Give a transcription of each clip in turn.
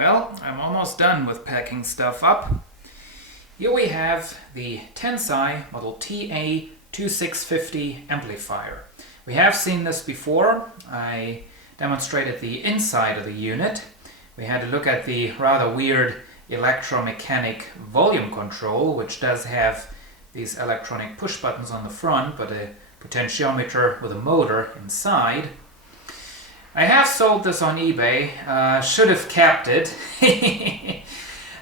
Well, I'm almost done with packing stuff up. Here we have the Tensai model TA-2650 amplifier. We have seen this before. I demonstrated the inside of the unit. We had to look at the rather weird electromechanic volume control, which does have these electronic push buttons on the front, but a potentiometer with a motor inside. I have sold this on eBay. Should have kept it.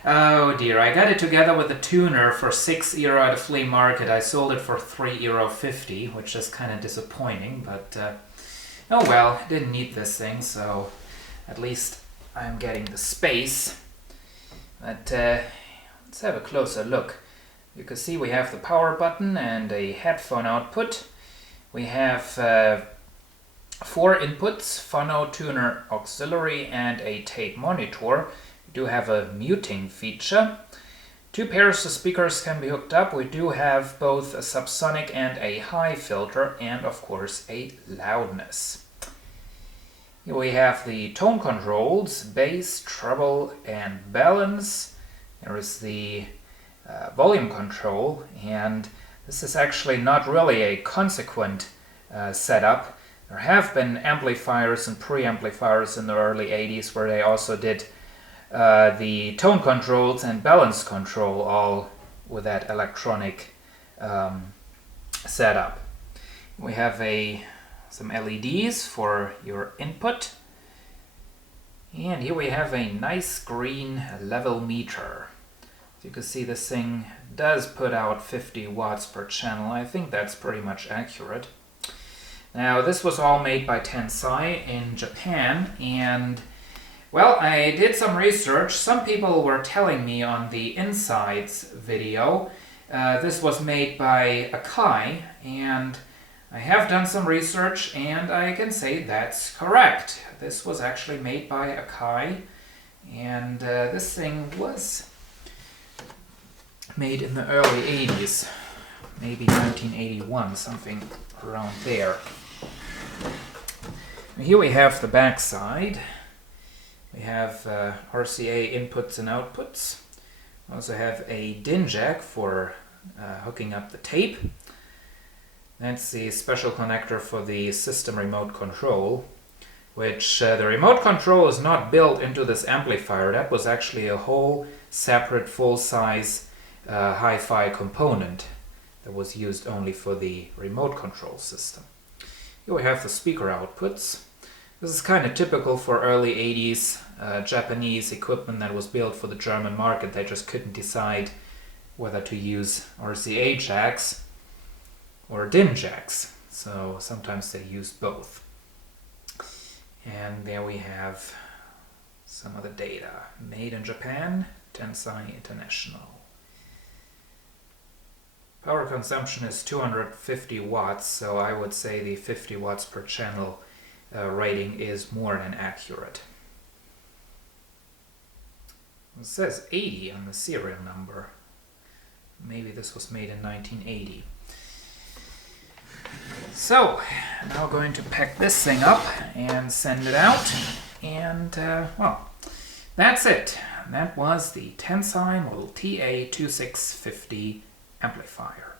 Oh dear, I got it together with a tuner for €6 at a flea market. I sold it for €3.50, which is kind of disappointing, but oh well, I didn't need this thing, so at least I'm getting the space. But let's have a closer look. You can see we have the power button and a headphone output. We have 4 inputs, phono, tuner, auxiliary, and a tape monitor. We do have a muting feature. 2 pairs of speakers can be hooked up. We do have both a subsonic and a high filter, and of course a loudness. Here we have the tone controls, bass, treble, and balance. There is the volume control, and this is actually not really a consequent setup. There have been amplifiers and preamplifiers in the early 80s where they also did the tone controls and balance control all with that electronic setup. We have some LEDs for your input, and here we have a nice green level meter. As you can see, this thing does put out 50 watts per channel. I think that's pretty much accurate. Now, this was all made by Tensai in Japan, and well, I did some research. Some people were telling me on the Insides video this was made by Akai, and I have done some research and I can say that's correct. This was actually made by Akai, and this thing was made in the early 80s, maybe 1981, something around there. Here we have the back side. We have RCA inputs and outputs. We also have a DIN jack for hooking up the tape. That's the special connector for the system remote control, which the remote control is not built into this amplifier. That was actually a whole separate full-size hi-fi component that was used only for the remote control system. Here we have the speaker outputs. This is kind of typical for early 80s Japanese equipment that was built for the German market. They just couldn't decide whether to use RCA jacks or DIN jacks, so sometimes they used both. And there we have some of the data. Made in Japan, Tensai International. Power consumption is 250 watts, so I would say the 50 watts per channel rating is more than accurate. It says 80 on the serial number. Maybe this was made in 1980. So, now I'm going to pack this thing up and send it out, and well, that's it. That was the Tensai model TA-2650 amplifier.